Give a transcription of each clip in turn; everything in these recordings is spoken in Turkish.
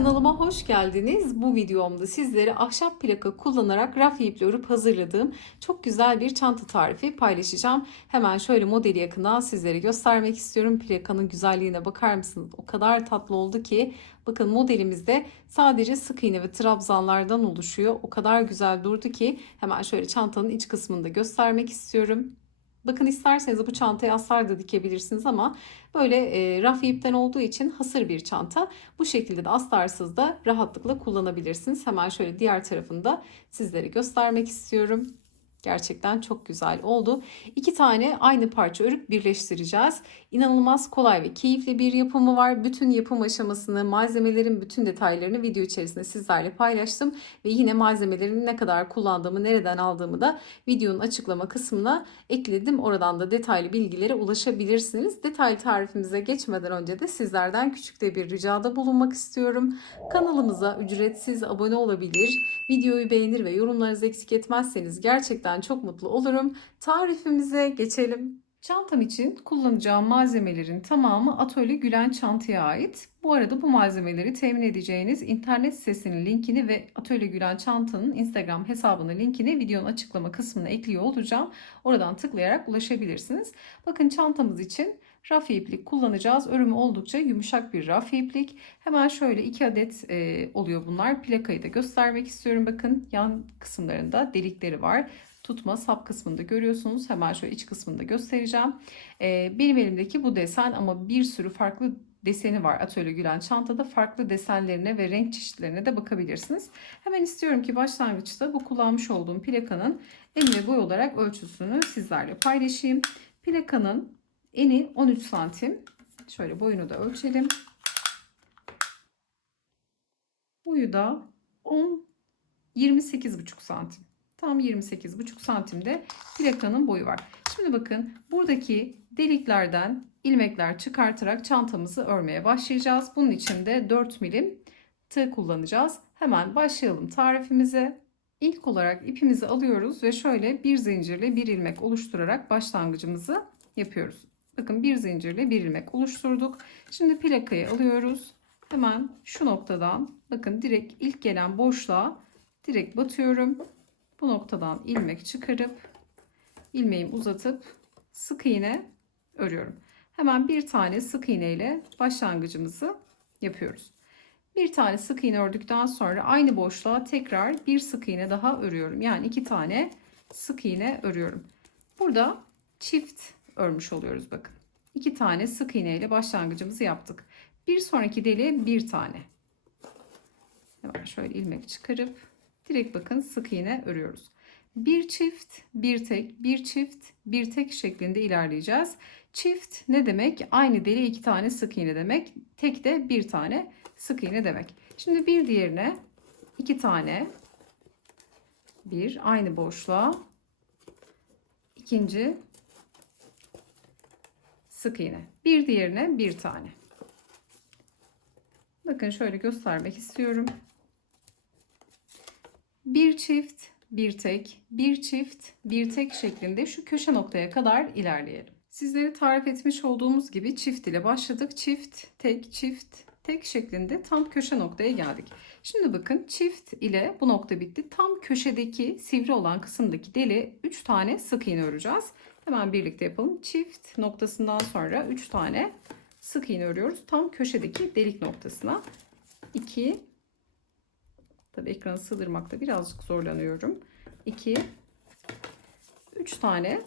Kanalıma hoş geldiniz. Bu videomda sizlere ahşap plaka kullanarak raf iple örüp hazırladığım çok güzel bir çanta tarifi paylaşacağım. Hemen şöyle modeli yakından sizlere göstermek istiyorum. Plakanın güzelliğine bakar mısınız? O kadar tatlı oldu ki. Bakın modelimizde sadece sık iğne ve trabzanlardan oluşuyor. O kadar güzel durdu ki hemen şöyle çantanın iç kısmını da göstermek istiyorum. Bakın isterseniz bu çantayı astar da dikebilirsiniz ama böyle e, raf ipten olduğu için hasır bir çanta. Bu şekilde de astarsız da rahatlıkla kullanabilirsiniz. Hemen şöyle diğer tarafında sizlere göstermek istiyorum. Gerçekten çok güzel oldu. İki tane aynı parça örüp birleştireceğiz. İnanılmaz kolay ve keyifli bir yapımı var. Bütün yapım aşamasını, malzemelerin bütün detaylarını video içerisinde sizlerle paylaştım. Ve yine malzemelerin ne kadar kullandığımı, nereden aldığımı da videonun açıklama kısmına ekledim. Oradan da detaylı bilgilere ulaşabilirsiniz. Detaylı tarifimize geçmeden önce de sizlerden küçük de bir ricada bulunmak istiyorum. Kanalımıza ücretsiz abone olabilir, videoyu beğenir ve yorumlarınızı eksik etmezseniz gerçekten çok mutlu olurum. Tarifimize geçelim. Çantam için kullanacağım malzemelerin tamamı Atölye Gülen Çanta'ya ait. Bu arada bu malzemeleri temin edeceğiniz internet sitesinin linkini ve Atölye Gülen Çanta'nın Instagram hesabının linkini videonun açıklama kısmına ekliyor olacağım. Oradan tıklayarak ulaşabilirsiniz. Bakın çantamız için raf iplik kullanacağız. Örümü oldukça yumuşak bir raf iplik. Hemen şöyle iki adet e, oluyor bunlar. Plakayı da göstermek istiyorum. Bakın yan kısımlarında delikleri var tutma sap kısmında görüyorsunuz. Hemen şöyle iç kısmında göstereceğim. Ee, benim elimdeki bu desen ama bir sürü farklı deseni var Atölye Gülen çantada. Farklı desenlerine ve renk çeşitlerine de bakabilirsiniz. Hemen istiyorum ki başlangıçta bu kullanmış olduğum plakanın en ve boy olarak ölçüsünü sizlerle paylaşayım. Plakanın eni 13 santim. Şöyle boyunu da ölçelim. Boyu da 10 28,5 santim. Tam 28,5 santimde plakanın boyu var. Şimdi bakın buradaki deliklerden ilmekler çıkartarak çantamızı örmeye başlayacağız. Bunun için de 4 milim tığ kullanacağız. Hemen başlayalım tarifimize. İlk olarak ipimizi alıyoruz ve şöyle bir zincirle bir ilmek oluşturarak başlangıcımızı yapıyoruz. Bakın bir zincirle bir ilmek oluşturduk. Şimdi plakayı alıyoruz. Hemen şu noktadan bakın direkt ilk gelen boşluğa direkt batıyorum bu noktadan ilmek çıkarıp ilmeğimi uzatıp sık iğne örüyorum. Hemen bir tane sık iğne ile başlangıcımızı yapıyoruz. Bir tane sık iğne ördükten sonra aynı boşluğa tekrar bir sık iğne daha örüyorum. Yani iki tane sık iğne örüyorum. Burada çift örmüş oluyoruz bakın. İki tane sık iğne ile başlangıcımızı yaptık. Bir sonraki deliğe bir tane. Hemen şöyle ilmek çıkarıp Direkt bakın sık iğne örüyoruz. Bir çift, bir tek, bir çift, bir tek şeklinde ilerleyeceğiz. Çift ne demek? Aynı deli iki tane sık iğne demek. Tek de bir tane sık iğne demek. Şimdi bir diğerine iki tane bir aynı boşluğa ikinci sık iğne. Bir diğerine bir tane. Bakın şöyle göstermek istiyorum bir çift, bir tek, bir çift, bir tek şeklinde şu köşe noktaya kadar ilerleyelim. Sizlere tarif etmiş olduğumuz gibi çift ile başladık. Çift, tek, çift, tek şeklinde tam köşe noktaya geldik. Şimdi bakın çift ile bu nokta bitti. Tam köşedeki sivri olan kısımdaki deli 3 tane sık iğne öreceğiz. Hemen birlikte yapalım. Çift noktasından sonra 3 tane sık iğne örüyoruz. Tam köşedeki delik noktasına. 2 Tabi ekranı sığdırmakta birazcık zorlanıyorum. 2 3 tane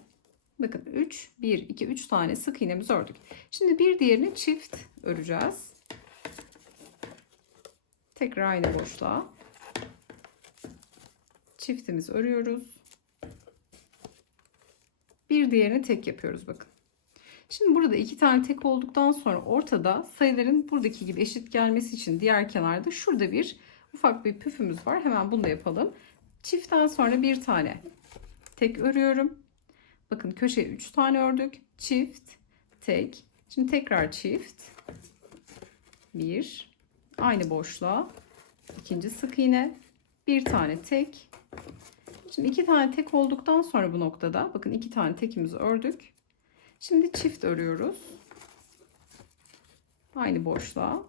bakın 3 1 2 3 tane sık iğnemizi ördük. Şimdi bir diğerini çift öreceğiz. Tekrar aynı boşluğa çiftimizi örüyoruz. Bir diğerini tek yapıyoruz bakın. Şimdi burada iki tane tek olduktan sonra ortada sayıların buradaki gibi eşit gelmesi için diğer kenarda şurada bir ufak bir püfümüz var. Hemen bunu da yapalım. Çiftten sonra bir tane tek örüyorum. Bakın köşeye 3 tane ördük. Çift, tek. Şimdi tekrar çift. Bir. Aynı boşluğa. ikinci sık iğne. Bir tane tek. Şimdi iki tane tek olduktan sonra bu noktada bakın iki tane tekimizi ördük. Şimdi çift örüyoruz. Aynı boşluğa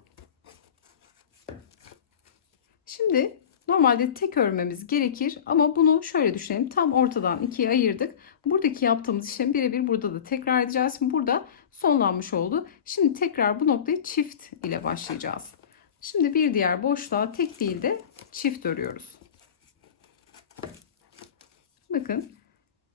Şimdi normalde tek örmemiz gerekir ama bunu şöyle düşünelim. Tam ortadan ikiye ayırdık. Buradaki yaptığımız işlem birebir burada da tekrar edeceğiz. Şimdi burada sonlanmış oldu. Şimdi tekrar bu noktayı çift ile başlayacağız. Şimdi bir diğer boşluğa tek değil de çift örüyoruz. Bakın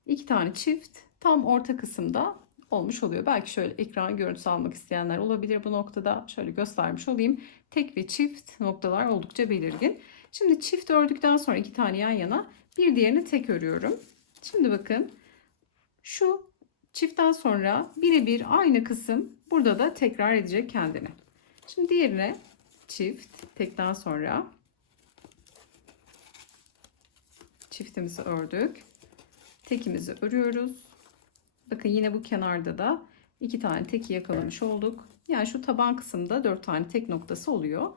iki tane çift tam orta kısımda olmuş oluyor. Belki şöyle ekran görüntüsü almak isteyenler olabilir bu noktada. Şöyle göstermiş olayım. Tek ve çift noktalar oldukça belirgin. Şimdi çift ördükten sonra iki tane yan yana bir diğerini tek örüyorum. Şimdi bakın şu çiftten sonra birebir aynı kısım burada da tekrar edecek kendini. Şimdi diğerine çift tekten sonra çiftimizi ördük. Tekimizi örüyoruz. Bakın yine bu kenarda da iki tane teki yakalamış olduk. Yani şu taban kısımda dört tane tek noktası oluyor.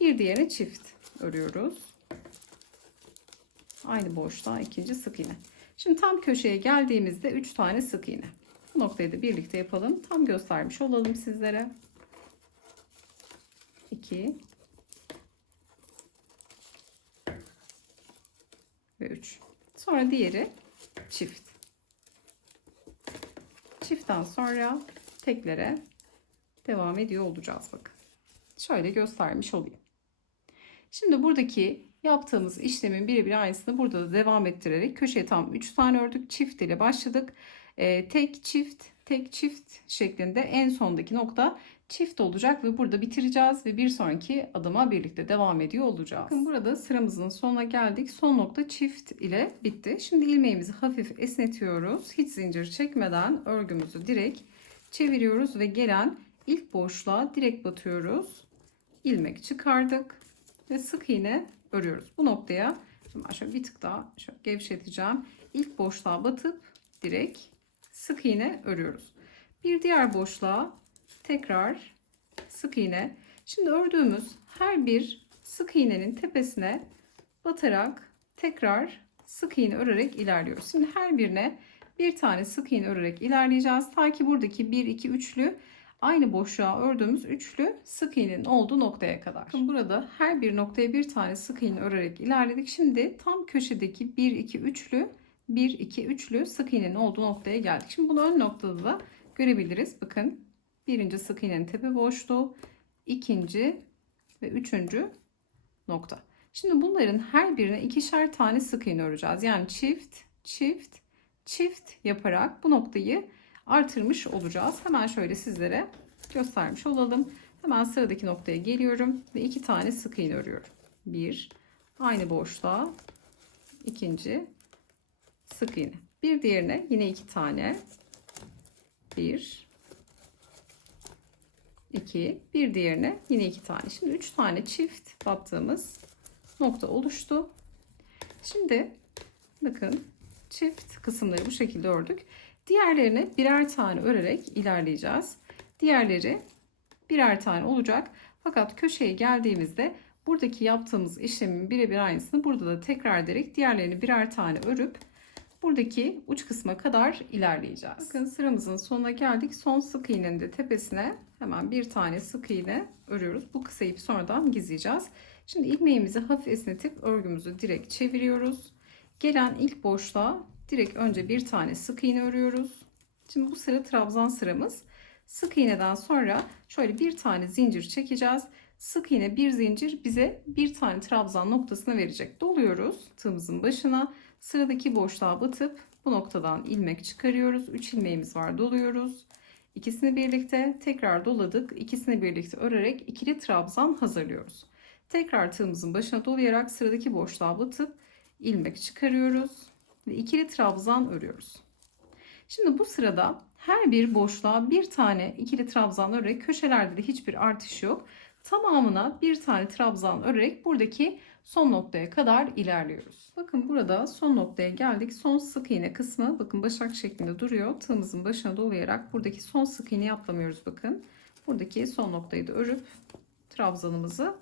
Bir diğerine çift örüyoruz. Aynı boşluğa ikinci sık iğne. Şimdi tam köşeye geldiğimizde üç tane sık iğne. Bu noktayı da birlikte yapalım. Tam göstermiş olalım sizlere. 2 ve 3. Sonra diğeri çift. Çiftten sonra teklere devam ediyor olacağız bakın. Şöyle göstermiş olayım. Şimdi buradaki yaptığımız işlemin birebir aynısını burada da devam ettirerek köşeye tam 3 tane ördük. Çift ile başladık. Ee, tek çift tek çift şeklinde en sondaki nokta çift olacak ve burada bitireceğiz ve bir sonraki adıma birlikte devam ediyor olacağız. Bakın burada sıramızın sonuna geldik. Son nokta çift ile bitti. Şimdi ilmeğimizi hafif esnetiyoruz. Hiç zincir çekmeden örgümüzü direkt çeviriyoruz ve gelen ilk boşluğa direkt batıyoruz. İlmek çıkardık ve sık iğne örüyoruz. Bu noktaya şimdi şöyle bir tık daha şöyle gevşeteceğim. İlk boşluğa batıp direkt sık iğne örüyoruz. Bir diğer boşluğa tekrar sık iğne. Şimdi ördüğümüz her bir sık iğnenin tepesine batarak tekrar sık iğne örerek ilerliyoruz. Şimdi her birine bir tane sık iğne örerek ilerleyeceğiz. Ta ki buradaki 1 2 3'lü aynı boşluğa ördüğümüz üçlü sık iğnenin olduğu noktaya kadar. Bakın burada her bir noktaya bir tane sık iğne örerek ilerledik. Şimdi tam köşedeki 1 2 3'lü 1 2 3'lü sık iğnenin olduğu noktaya geldik. Şimdi bunu ön noktada da görebiliriz. Bakın birinci sık iğnenin tepe boşluğu, ikinci ve üçüncü nokta. Şimdi bunların her birine ikişer tane sık iğne öreceğiz. Yani çift, çift, çift yaparak bu noktayı artırmış olacağız. Hemen şöyle sizlere göstermiş olalım. Hemen sıradaki noktaya geliyorum ve iki tane sık iğne örüyorum. Bir, aynı boşluğa, ikinci sık iğne. Bir diğerine yine iki tane. Bir, 2, bir diğerine yine iki tane. Şimdi üç tane çift battığımız nokta oluştu. Şimdi bakın çift kısımları bu şekilde ördük. Diğerlerine birer tane örerek ilerleyeceğiz. Diğerleri birer tane olacak. Fakat köşeye geldiğimizde buradaki yaptığımız işlemin birebir aynısını burada da tekrar ederek diğerlerini birer tane örüp buradaki uç kısma kadar ilerleyeceğiz. Bakın sıramızın sonuna geldik. Son sık iğnenin de tepesine hemen bir tane sık iğne örüyoruz. Bu kısa ipi sonradan gizleyeceğiz. Şimdi ilmeğimizi hafif esnetip örgümüzü direkt çeviriyoruz. Gelen ilk boşluğa direkt önce bir tane sık iğne örüyoruz. Şimdi bu sıra trabzan sıramız. Sık iğneden sonra şöyle bir tane zincir çekeceğiz. Sık iğne bir zincir bize bir tane trabzan noktasına verecek. Doluyoruz tığımızın başına. Sıradaki boşluğa batıp bu noktadan ilmek çıkarıyoruz. 3 ilmeğimiz var doluyoruz. İkisini birlikte tekrar doladık. İkisini birlikte örerek ikili trabzan hazırlıyoruz. Tekrar tığımızın başına dolayarak sıradaki boşluğa batıp ilmek çıkarıyoruz ve ikili trabzan örüyoruz. Şimdi bu sırada her bir boşluğa bir tane ikili trabzan örerek köşelerde de hiçbir artış yok. Tamamına bir tane trabzan örerek buradaki son noktaya kadar ilerliyoruz. Bakın burada son noktaya geldik. Son sık iğne kısmı bakın başak şeklinde duruyor. Tığımızın başına dolayarak buradaki son sık iğneyi atlamıyoruz bakın. Buradaki son noktayı da örüp trabzanımızı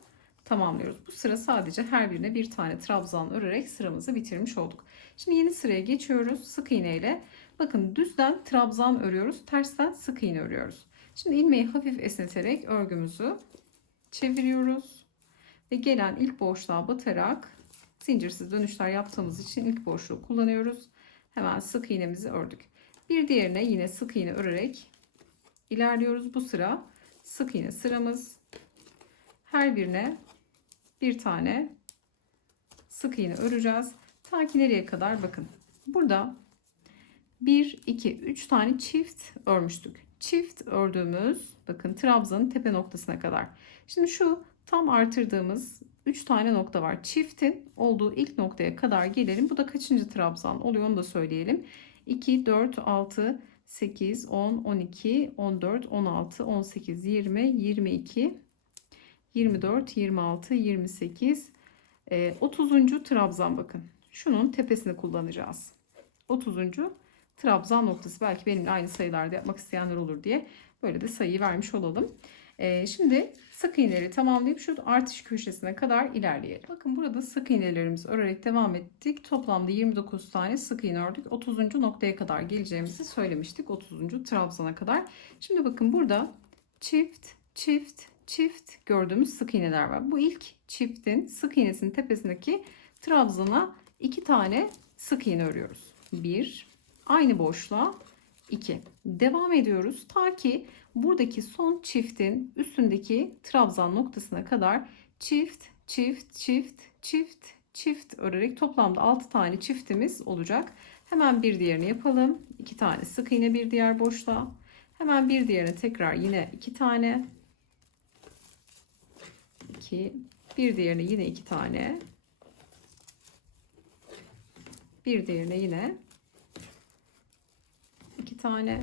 tamamlıyoruz. Bu sıra sadece her birine bir tane trabzan örerek sıramızı bitirmiş olduk. Şimdi yeni sıraya geçiyoruz. Sık iğne ile bakın düzden trabzan örüyoruz. Tersten sık iğne örüyoruz. Şimdi ilmeği hafif esneterek örgümüzü çeviriyoruz. ve gelen ilk boşluğa batarak zincirsiz dönüşler yaptığımız için ilk boşluğu kullanıyoruz. Hemen sık iğnemizi ördük. Bir diğerine yine sık iğne örerek ilerliyoruz. Bu sıra sık iğne sıramız. Her birine bir tane sık iğne öreceğiz. Ta ki nereye kadar bakın. Burada 1, 2, 3 tane çift örmüştük. Çift ördüğümüz bakın trabzanın tepe noktasına kadar. Şimdi şu tam artırdığımız 3 tane nokta var. Çiftin olduğu ilk noktaya kadar gelelim. Bu da kaçıncı trabzan oluyor onu da söyleyelim. 2, 4, 6, 8, 10, 12, 14, 16, 18, 20, 22, 24, 26, 28, e, 30. trabzan bakın. Şunun tepesini kullanacağız. 30. trabzan noktası. Belki benimle aynı sayılarda yapmak isteyenler olur diye böyle de sayıyı vermiş olalım. E, şimdi sık iğneleri tamamlayıp şu artış köşesine kadar ilerleyelim. Bakın burada sık iğnelerimizi örerek devam ettik. Toplamda 29 tane sık iğne ördük. 30. noktaya kadar geleceğimizi söylemiştik. 30. trabzana kadar. Şimdi bakın burada çift, çift, çift gördüğümüz sık iğneler var. Bu ilk çiftin sık iğnesinin tepesindeki trabzana iki tane sık iğne örüyoruz. Bir, aynı boşluğa 2. Devam ediyoruz ta ki buradaki son çiftin üstündeki trabzan noktasına kadar çift, çift, çift, çift, çift örerek toplamda 6 tane çiftimiz olacak. Hemen bir diğerini yapalım. 2 tane sık iğne bir diğer boşluğa. Hemen bir diğerine tekrar yine 2 tane. 2 bir diğerine yine 2 tane. Bir diğerine yine iki tane.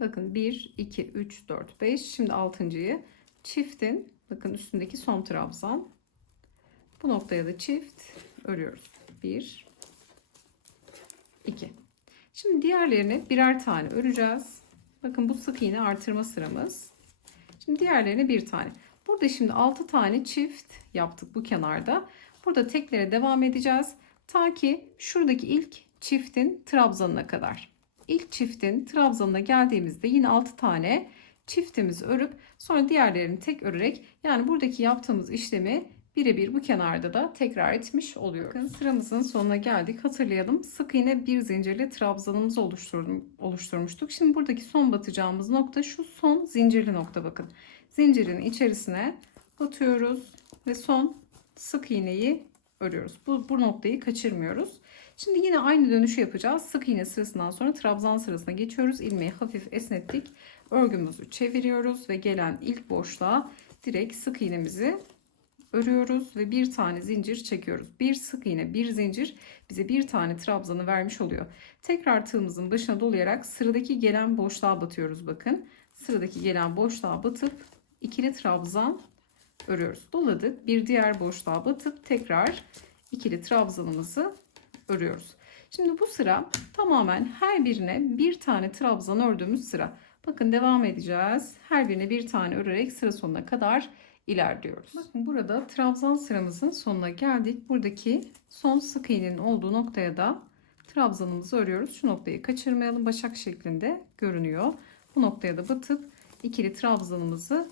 Bakın 1, 2, 3, 4, 5. Şimdi altıncıyı çiftin bakın üstündeki son trabzan. Bu noktaya da çift örüyoruz. 1, 2. Şimdi diğerlerini birer tane öreceğiz. Bakın bu sık iğne artırma sıramız. Şimdi diğerlerine bir tane. Burada şimdi 6 tane çift yaptık bu kenarda. Burada teklere devam edeceğiz. Ta ki şuradaki ilk çiftin trabzanına kadar. İlk çiftin trabzanına geldiğimizde yine 6 tane çiftimizi örüp sonra diğerlerini tek örerek yani buradaki yaptığımız işlemi birebir bu kenarda da tekrar etmiş oluyoruz. Bakın sıramızın sonuna geldik. Hatırlayalım. Sık iğne bir zincirli trabzanımızı oluşturmuştuk. Şimdi buradaki son batacağımız nokta şu son zincirli nokta bakın. Zincirin içerisine batıyoruz ve son sık iğneyi örüyoruz. Bu, bu noktayı kaçırmıyoruz. Şimdi yine aynı dönüşü yapacağız. Sık iğne sırasından sonra trabzan sırasına geçiyoruz. İlmeği hafif esnettik. Örgümüzü çeviriyoruz ve gelen ilk boşluğa direkt sık iğnemizi örüyoruz ve bir tane zincir çekiyoruz. Bir sık iğne, bir zincir bize bir tane trabzanı vermiş oluyor. Tekrar tığımızın başına dolayarak sıradaki gelen boşluğa batıyoruz bakın. Sıradaki gelen boşluğa batıp ikili trabzan örüyoruz. Doladık. Bir diğer boşluğa batıp tekrar ikili trabzanımızı örüyoruz. Şimdi bu sıra tamamen her birine bir tane trabzan ördüğümüz sıra. Bakın devam edeceğiz. Her birine bir tane örerek sıra sonuna kadar ilerliyoruz. Bakın burada trabzan sıramızın sonuna geldik. Buradaki son sık iğnenin olduğu noktaya da trabzanımızı örüyoruz. Şu noktayı kaçırmayalım. Başak şeklinde görünüyor. Bu noktaya da batıp ikili trabzanımızı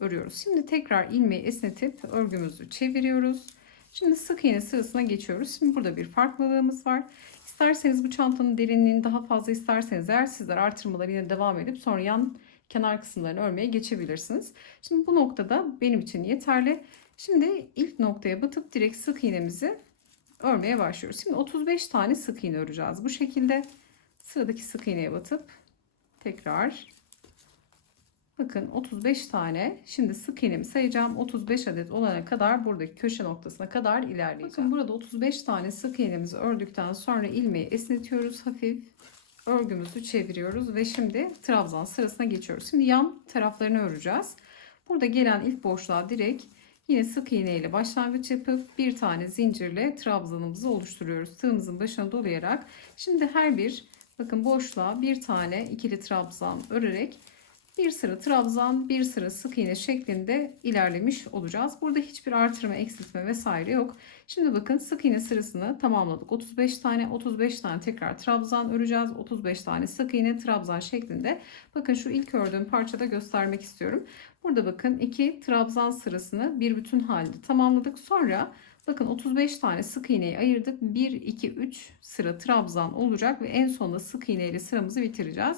örüyoruz. Şimdi tekrar ilmeği esnetip örgümüzü çeviriyoruz. Şimdi sık iğne sırasına geçiyoruz. Şimdi burada bir farklılığımız var. İsterseniz bu çantanın derinliğini daha fazla isterseniz eğer sizler artırmaları yine devam edip sonra yan kenar kısımlarını örmeye geçebilirsiniz. Şimdi bu noktada benim için yeterli. Şimdi ilk noktaya batıp direkt sık iğnemizi örmeye başlıyoruz. Şimdi 35 tane sık iğne öreceğiz. Bu şekilde sıradaki sık iğneye batıp tekrar Bakın 35 tane. Şimdi sık iğnemi sayacağım. 35 adet olana kadar buradaki köşe noktasına kadar ilerleyeceğim. Bakın burada 35 tane sık iğnemizi ördükten sonra ilmeği esnetiyoruz hafif. Örgümüzü çeviriyoruz ve şimdi trabzan sırasına geçiyoruz. Şimdi yan taraflarını öreceğiz. Burada gelen ilk boşluğa direkt yine sık iğne ile başlangıç yapıp bir tane zincirle trabzanımızı oluşturuyoruz. Tığımızın başına dolayarak. Şimdi her bir bakın boşluğa bir tane ikili trabzan örerek bir sıra trabzan, bir sıra sık iğne şeklinde ilerlemiş olacağız. Burada hiçbir artırma, eksiltme vesaire yok. Şimdi bakın sık iğne sırasını tamamladık. 35 tane, 35 tane tekrar trabzan öreceğiz. 35 tane sık iğne trabzan şeklinde. Bakın şu ilk ördüğüm parçada göstermek istiyorum. Burada bakın iki trabzan sırasını bir bütün halde tamamladık. Sonra bakın 35 tane sık iğneyi ayırdık. 1, 2, 3 sıra trabzan olacak ve en sonunda sık iğne ile sıramızı bitireceğiz.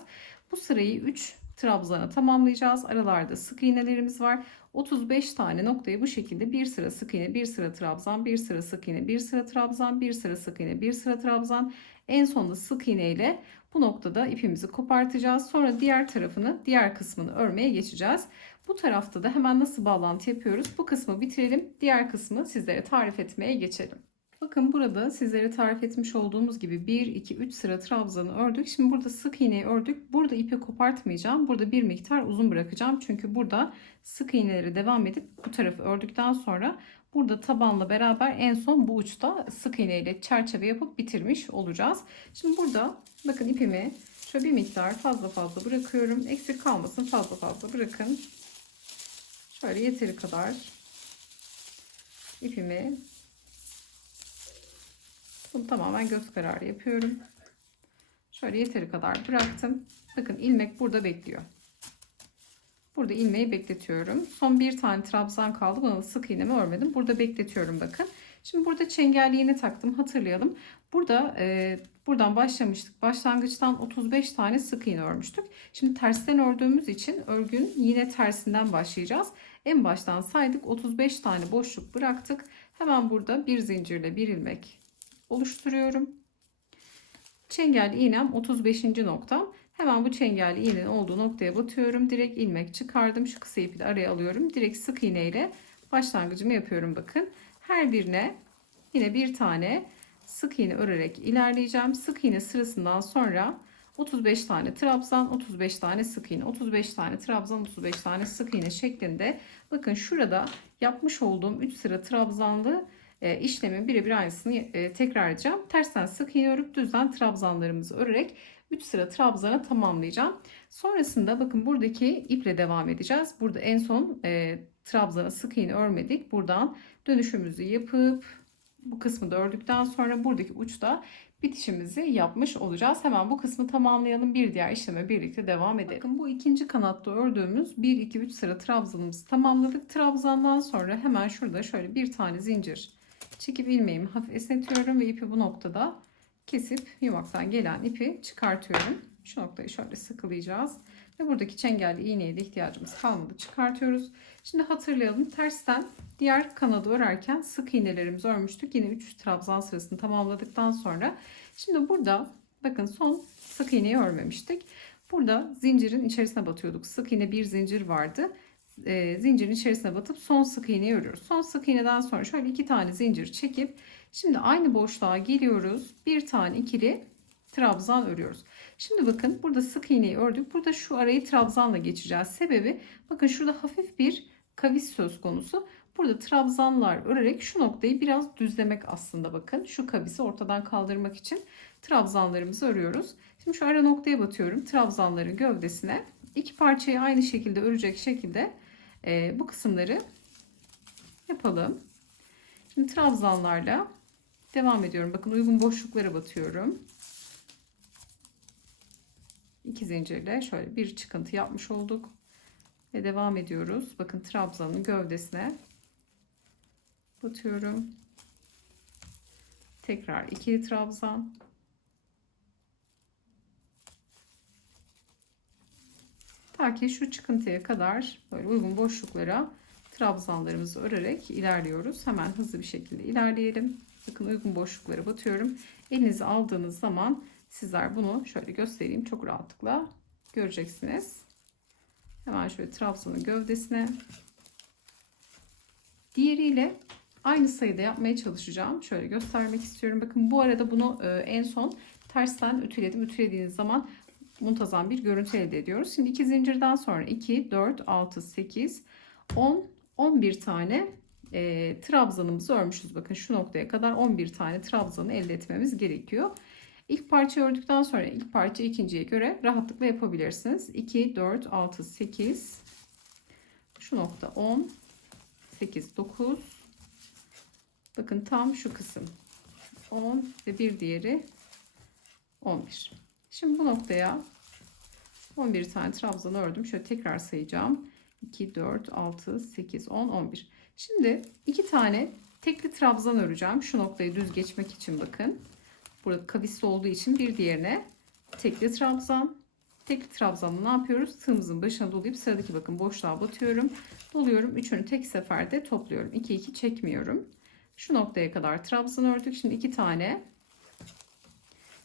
Bu sırayı 3 trabzana tamamlayacağız. Aralarda sık iğnelerimiz var. 35 tane noktayı bu şekilde bir sıra sık iğne, bir sıra trabzan, bir sıra sık iğne, bir sıra trabzan, bir sıra sık iğne, bir sıra trabzan. En sonunda sık iğne ile bu noktada ipimizi kopartacağız. Sonra diğer tarafını, diğer kısmını örmeye geçeceğiz. Bu tarafta da hemen nasıl bağlantı yapıyoruz? Bu kısmı bitirelim. Diğer kısmı sizlere tarif etmeye geçelim. Bakın burada sizlere tarif etmiş olduğumuz gibi 1, 2, 3 sıra trabzanı ördük. Şimdi burada sık iğneyi ördük. Burada ipi kopartmayacağım. Burada bir miktar uzun bırakacağım. Çünkü burada sık iğneleri devam edip bu tarafı ördükten sonra burada tabanla beraber en son bu uçta sık iğne ile çerçeve yapıp bitirmiş olacağız. Şimdi burada bakın ipimi şöyle bir miktar fazla fazla bırakıyorum. Eksik kalmasın fazla fazla bırakın. Şöyle yeteri kadar ipimi bunu tamamen göz kararı yapıyorum. Şöyle yeteri kadar bıraktım. Bakın ilmek burada bekliyor. Burada ilmeği bekletiyorum. Son bir tane trabzan kaldı. Buna da sık iğnemi örmedim. Burada bekletiyorum bakın. Şimdi burada çengelli iğne taktım. Hatırlayalım. Burada e, buradan başlamıştık. Başlangıçtan 35 tane sık iğne örmüştük. Şimdi tersten ördüğümüz için örgün yine tersinden başlayacağız. En baştan saydık. 35 tane boşluk bıraktık. Hemen burada bir zincirle bir ilmek oluşturuyorum. Çengelli iğnem 35. noktam. Hemen bu çengelli iğnenin olduğu noktaya batıyorum. Direkt ilmek çıkardım. Şu kısa ipi de araya alıyorum. Direkt sık iğne ile başlangıcımı yapıyorum bakın. Her birine yine bir tane sık iğne örerek ilerleyeceğim. Sık iğne sırasından sonra 35 tane trabzan, 35 tane sık iğne, 35 tane trabzan, 35 tane sık iğne şeklinde. Bakın şurada yapmış olduğum 3 sıra trabzanlı işlemin birebir aynısını e, tekrar edeceğim. Tersten sık iğne örüp düzden trabzanlarımızı örerek 3 sıra trabzana tamamlayacağım. Sonrasında bakın buradaki iple devam edeceğiz. Burada en son e, trabzana sık iğne örmedik. Buradan dönüşümüzü yapıp bu kısmı da ördükten sonra buradaki uçta bitişimizi yapmış olacağız. Hemen bu kısmı tamamlayalım. Bir diğer işleme birlikte devam edelim. Bakın bu ikinci kanatta ördüğümüz 1 2 3 sıra trabzanımızı tamamladık. Trabzandan sonra hemen şurada şöyle bir tane zincir çekip ilmeğimi hafif esnetiyorum ve ipi bu noktada kesip yumaktan gelen ipi çıkartıyorum. Şu noktayı şöyle sıkılayacağız. Ve buradaki çengelli iğneye de ihtiyacımız kalmadı. Çıkartıyoruz. Şimdi hatırlayalım. Tersten diğer kanadı örerken sık iğnelerimizi örmüştük. Yine 3 trabzan sırasını tamamladıktan sonra. Şimdi burada bakın son sık iğneyi örmemiştik. Burada zincirin içerisine batıyorduk. Sık iğne bir zincir vardı e, zincirin içerisine batıp son sık iğneyi örüyoruz. Son sık iğneden sonra şöyle iki tane zincir çekip şimdi aynı boşluğa geliyoruz. Bir tane ikili trabzan örüyoruz. Şimdi bakın burada sık iğneyi ördük. Burada şu arayı trabzanla geçeceğiz. Sebebi bakın şurada hafif bir kavis söz konusu. Burada trabzanlar örerek şu noktayı biraz düzlemek aslında bakın. Şu kavisi ortadan kaldırmak için trabzanlarımızı örüyoruz. Şimdi şu ara noktaya batıyorum. Trabzanların gövdesine iki parçayı aynı şekilde örecek şekilde e, bu kısımları yapalım. Şimdi trabzanlarla devam ediyorum. Bakın uygun boşluklara batıyorum. İki zincirle şöyle bir çıkıntı yapmış olduk. Ve devam ediyoruz. Bakın trabzanın gövdesine batıyorum. Tekrar ikili trabzan. Ta ki şu çıkıntıya kadar böyle uygun boşluklara trabzanlarımızı örerek ilerliyoruz. Hemen hızlı bir şekilde ilerleyelim. Bakın uygun boşluklara batıyorum. Elinizi aldığınız zaman sizler bunu şöyle göstereyim. Çok rahatlıkla göreceksiniz. Hemen şöyle trabzanın gövdesine. Diğeriyle aynı sayıda yapmaya çalışacağım. Şöyle göstermek istiyorum. Bakın bu arada bunu e, en son tersten ütüledim. Ütülediğiniz zaman muntazam bir görüntü elde ediyoruz. Şimdi iki zincirden sonra 2, 4, 6, 8, 10, 11 tane e, trabzanımızı örmüşüz. Bakın şu noktaya kadar 11 tane trabzanı elde etmemiz gerekiyor. İlk parçayı ördükten sonra ilk parça ikinciye göre rahatlıkla yapabilirsiniz. 2, 4, 6, 8. Şu nokta 10, 8, 9. Bakın tam şu kısım 10 ve bir diğeri 11. Şimdi bu noktaya 11 tane trabzan ördüm. Şöyle tekrar sayacağım. 2, 4, 6, 8, 10, 11. Şimdi iki tane tekli trabzan öreceğim. Şu noktayı düz geçmek için bakın. Burada kavisli olduğu için bir diğerine tekli trabzan. Tekli trabzanla ne yapıyoruz? Tığımızın başına dolayıp sıradaki bakın boşluğa batıyorum. Doluyorum. Üçünü tek seferde topluyorum. 2 2 çekmiyorum. Şu noktaya kadar trabzan ördük. Şimdi iki tane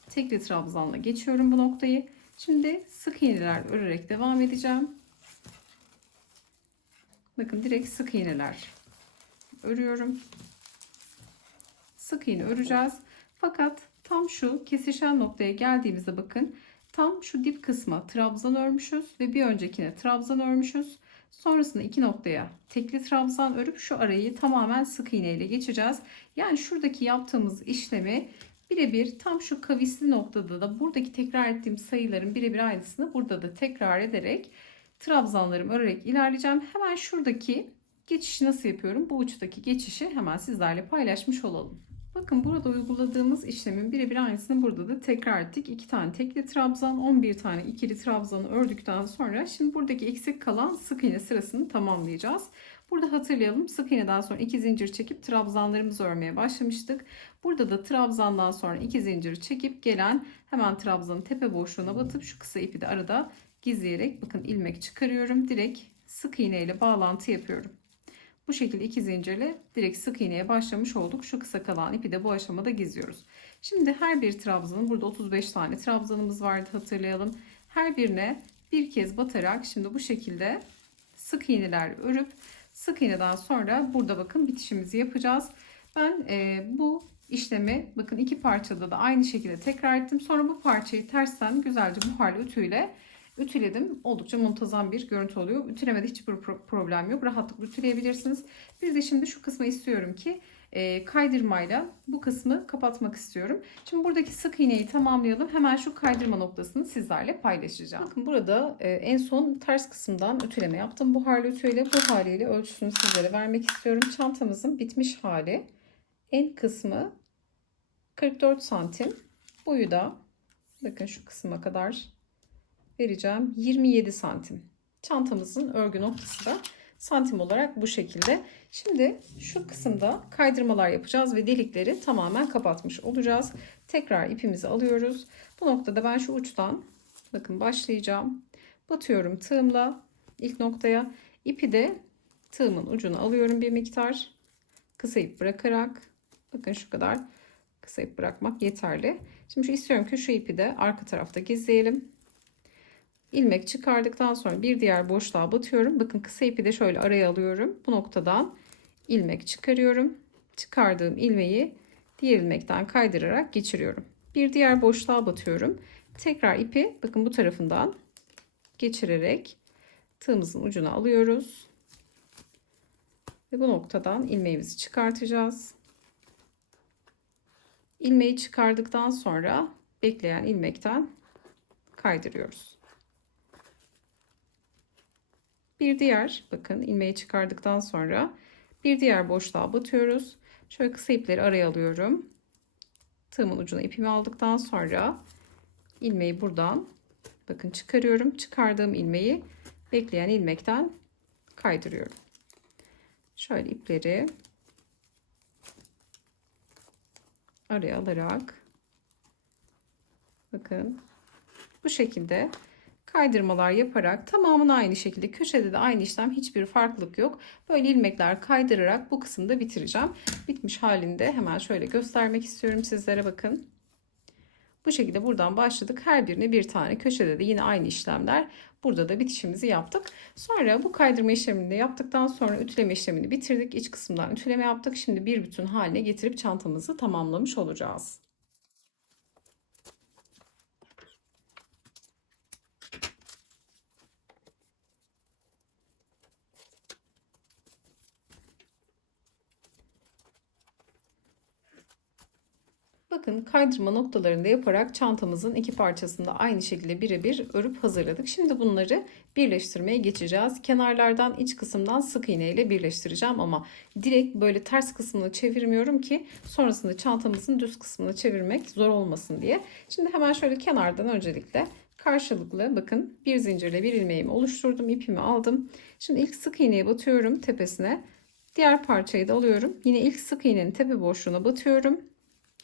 tekli trabzanla geçiyorum bu noktayı. Şimdi sık iğneler örerek devam edeceğim. Bakın direkt sık iğneler örüyorum. Sık iğne öreceğiz. Fakat tam şu kesişen noktaya geldiğimizde bakın tam şu dip kısma trabzan örmüşüz ve bir öncekine trabzan örmüşüz. Sonrasında iki noktaya tekli trabzan örüp şu arayı tamamen sık iğne ile geçeceğiz. Yani şuradaki yaptığımız işlemi birebir tam şu kavisli noktada da buradaki tekrar ettiğim sayıların birebir aynısını burada da tekrar ederek trabzanlarımı örerek ilerleyeceğim. Hemen şuradaki geçişi nasıl yapıyorum? Bu uçtaki geçişi hemen sizlerle paylaşmış olalım. Bakın burada uyguladığımız işlemin birebir aynısını burada da tekrar ettik. 2 tane tekli trabzan, 11 tane ikili trabzanı ördükten sonra şimdi buradaki eksik kalan sık iğne sırasını tamamlayacağız. Burada hatırlayalım sık iğneden sonra 2 zincir çekip trabzanlarımızı örmeye başlamıştık. Burada da trabzandan sonra 2 zincir çekip gelen hemen trabzanın tepe boşluğuna batıp şu kısa ipi de arada gizleyerek bakın ilmek çıkarıyorum. Direkt sık iğne ile bağlantı yapıyorum. Bu şekilde iki zincirle direkt sık iğneye başlamış olduk. Şu kısa kalan ipi de bu aşamada gizliyoruz. Şimdi her bir trabzanın burada 35 tane trabzanımız vardı hatırlayalım. Her birine bir kez batarak şimdi bu şekilde sık iğneler örüp sık iğneden sonra burada bakın bitişimizi yapacağız. Ben e, bu işlemi bakın iki parçada da aynı şekilde tekrar ettim. Sonra bu parçayı tersten güzelce buharlı ütüyle ütüledim. Oldukça muntazam bir görüntü oluyor. Ütülemede hiçbir problem yok. Rahatlıkla ütüleyebilirsiniz. Bir de şimdi şu kısmı istiyorum ki e, kaydırmayla bu kısmı kapatmak istiyorum. Şimdi buradaki sık iğneyi tamamlayalım. Hemen şu kaydırma noktasını sizlerle paylaşacağım. Bakın burada e, en son ters kısımdan ütüleme yaptım. Buharlı ütüyle bu haliyle ölçüsünü sizlere vermek istiyorum. Çantamızın bitmiş hali. En kısmı 44 santim. Boyu da bakın şu kısma kadar vereceğim 27 santim. Çantamızın örgü noktası da santim olarak bu şekilde. Şimdi şu kısımda kaydırmalar yapacağız ve delikleri tamamen kapatmış olacağız. Tekrar ipimizi alıyoruz. Bu noktada ben şu uçtan bakın başlayacağım. Batıyorum tığımla ilk noktaya. İpi de tığımın ucuna alıyorum bir miktar. Kısa ip bırakarak bakın şu kadar kısa ip bırakmak yeterli. Şimdi şu istiyorum ki şu ipi de arka tarafta gizleyelim ilmek çıkardıktan sonra bir diğer boşluğa batıyorum. Bakın kısa ipi de şöyle araya alıyorum. Bu noktadan ilmek çıkarıyorum. Çıkardığım ilmeği diğer ilmekten kaydırarak geçiriyorum. Bir diğer boşluğa batıyorum. Tekrar ipi bakın bu tarafından geçirerek tığımızın ucuna alıyoruz. Ve bu noktadan ilmeğimizi çıkartacağız. İlmeği çıkardıktan sonra bekleyen ilmekten kaydırıyoruz. Bir diğer bakın ilmeği çıkardıktan sonra bir diğer boşluğa batıyoruz. Şöyle kısa ipleri araya alıyorum. Tığımın ucuna ipimi aldıktan sonra ilmeği buradan bakın çıkarıyorum. Çıkardığım ilmeği bekleyen ilmekten kaydırıyorum. Şöyle ipleri araya alarak bakın bu şekilde kaydırmalar yaparak tamamını aynı şekilde köşede de aynı işlem hiçbir farklılık yok. Böyle ilmekler kaydırarak bu kısımda bitireceğim. Bitmiş halinde hemen şöyle göstermek istiyorum sizlere bakın. Bu şekilde buradan başladık. Her birine bir tane köşede de yine aynı işlemler. Burada da bitişimizi yaptık. Sonra bu kaydırma işlemini de yaptıktan sonra ütüleme işlemini bitirdik. İç kısımdan ütüleme yaptık. Şimdi bir bütün haline getirip çantamızı tamamlamış olacağız. Bakın kaydırma noktalarında yaparak çantamızın iki parçasını da aynı şekilde birebir örüp hazırladık. Şimdi bunları birleştirmeye geçeceğiz. Kenarlardan iç kısımdan sık iğne ile birleştireceğim ama direkt böyle ters kısmını çevirmiyorum ki sonrasında çantamızın düz kısmını çevirmek zor olmasın diye. Şimdi hemen şöyle kenardan öncelikle karşılıklı bakın bir zincirle bir ilmeğimi oluşturdum. ipimi aldım. Şimdi ilk sık iğneye batıyorum tepesine. Diğer parçayı da alıyorum. Yine ilk sık iğnenin tepe boşluğuna batıyorum.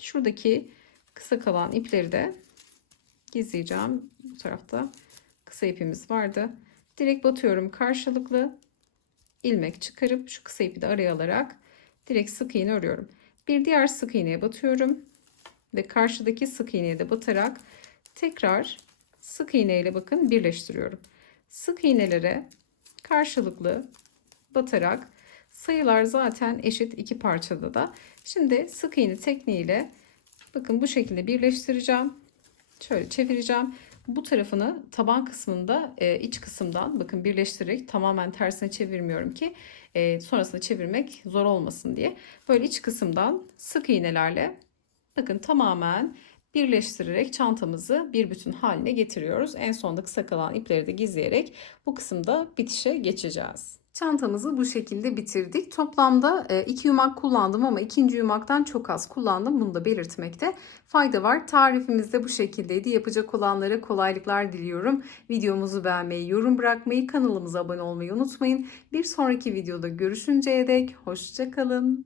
Şuradaki kısa kalan ipleri de gizleyeceğim. Bu tarafta kısa ipimiz vardı. Direkt batıyorum karşılıklı. ilmek çıkarıp şu kısa ipi de araya alarak direkt sık iğne örüyorum. Bir diğer sık iğneye batıyorum ve karşıdaki sık iğneye de batarak tekrar sık iğne ile bakın birleştiriyorum. Sık iğnelere karşılıklı batarak sayılar zaten eşit iki parçada da. Şimdi sık iğne tekniğiyle bakın bu şekilde birleştireceğim. Şöyle çevireceğim. Bu tarafını taban kısmında e, iç kısımdan bakın birleştirerek tamamen tersine çevirmiyorum ki e, sonrasında çevirmek zor olmasın diye. Böyle iç kısımdan sık iğnelerle bakın tamamen birleştirerek çantamızı bir bütün haline getiriyoruz. En sonda kısa kalan ipleri de gizleyerek bu kısımda bitişe geçeceğiz. Çantamızı bu şekilde bitirdik. Toplamda e, iki yumak kullandım ama ikinci yumaktan çok az kullandım. Bunu da belirtmekte fayda var. Tarifimiz de bu şekildeydi. Yapacak olanlara kolaylıklar diliyorum. Videomuzu beğenmeyi, yorum bırakmayı, kanalımıza abone olmayı unutmayın. Bir sonraki videoda görüşünceye dek hoşçakalın.